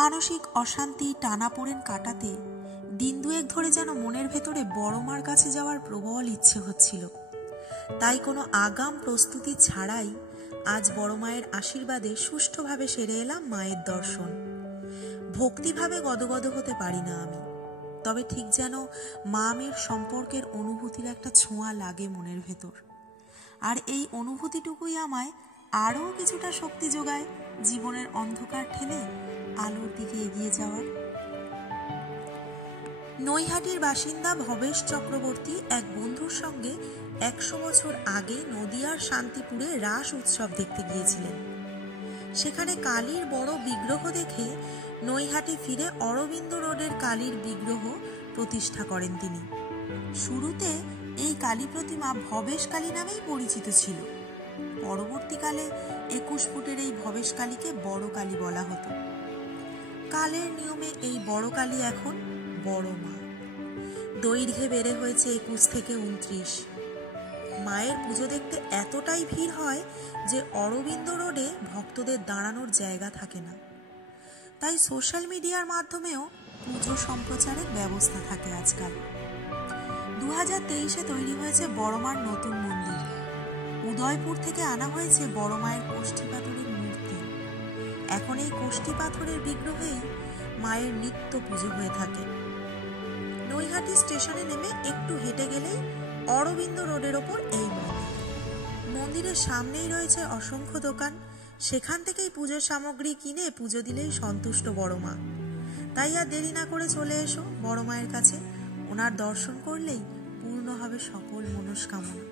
মানসিক অশান্তি টানাপোড়েন কাটাতে দিন দুয়েক ধরে যেন মনের ভেতরে বড় মার কাছে যাওয়ার প্রবল ইচ্ছে হচ্ছিল। তাই কোনো আগাম প্রস্তুতি ছাড়াই আজ বড় মায়ের আশীর্বাদে সুষ্ঠুভাবে সেরে এলাম মায়ের দর্শন। ভক্তিভাবে গদগদ হতে পারি না আমি, তবে ঠিক যেন মা মেয়ের সম্পর্কের অনুভূতির একটা ছোঁয়া লাগে মনের ভেতর। আর এই অনুভূতিটুকুই আমায় আরও কিছুটা শক্তি যোগায় জীবনের অন্ধকার ঠেলে আলোর দিকে এগিয়ে যাওয়ার। নৈহাটির বাসিন্দা ভবেশ চক্রবর্তী এক বন্ধুর সঙ্গে 100 বছর আগে নদিয়ার শান্তিপুরে রাস উৎসব দেখতে গিয়েছিলেন। সেখানে কালীর বড় বিগ্রহ দেখে নৈহাটি ফিরে অরবিন্দ রোডের কালীর বিগ্রহ প্রতিষ্ঠা করেন তিনি। শুরুতে এই কালী প্রতিমা ভবেশ কালী নামেই পরিচিত ছিল। পরবর্তীকালে 21 ফুটের এই ভবেশ কালীকে বড় কালী বলা হতো। কালের নিয়মে এই বড় কালী এখন বড় মা। দৈর্ঘ্যে বেড়ে হয়েছে 21 থেকে 29। মায়ের পুজো দেখতে এতটাই ভিড় হয় যে অরবিন্দ রোডে ভক্তদের দাঁড়ানোর জায়গা থাকে না। তাই সোশ্যাল মিডিয়ার মাধ্যমেও পুজো সম্প্রচারের ব্যবস্থা থাকে আজকাল। 2023-এ তৈরি হয়েছে বড় মার নতুন মন্দির। উদয়পুর থেকে আনা হয়েছে বড় মায়ের কোষ্ঠী পাথরের মূর্তি। এখন এই কোষ্ঠী পাথরের বিগ্রহেই মায়ের নিত্য পুজো হয়ে থাকে। নৈহাটি স্টেশনে নেমে একটু হেঁটে গেলেই অরবিন্দ রোডের ওপর এই মন্দির। মন্দিরের সামনেই রয়েছে অসংখ্য দোকান। সেখান থেকেই পুজোর সামগ্রী কিনে পুজো দিলেই সন্তুষ্ট বড় মা। তাই আর দেরি না করে চলে এসো বড় মায়ের কাছে। ওনার দর্শন করলেই পূর্ণ হবে সকল মনস্কামনা।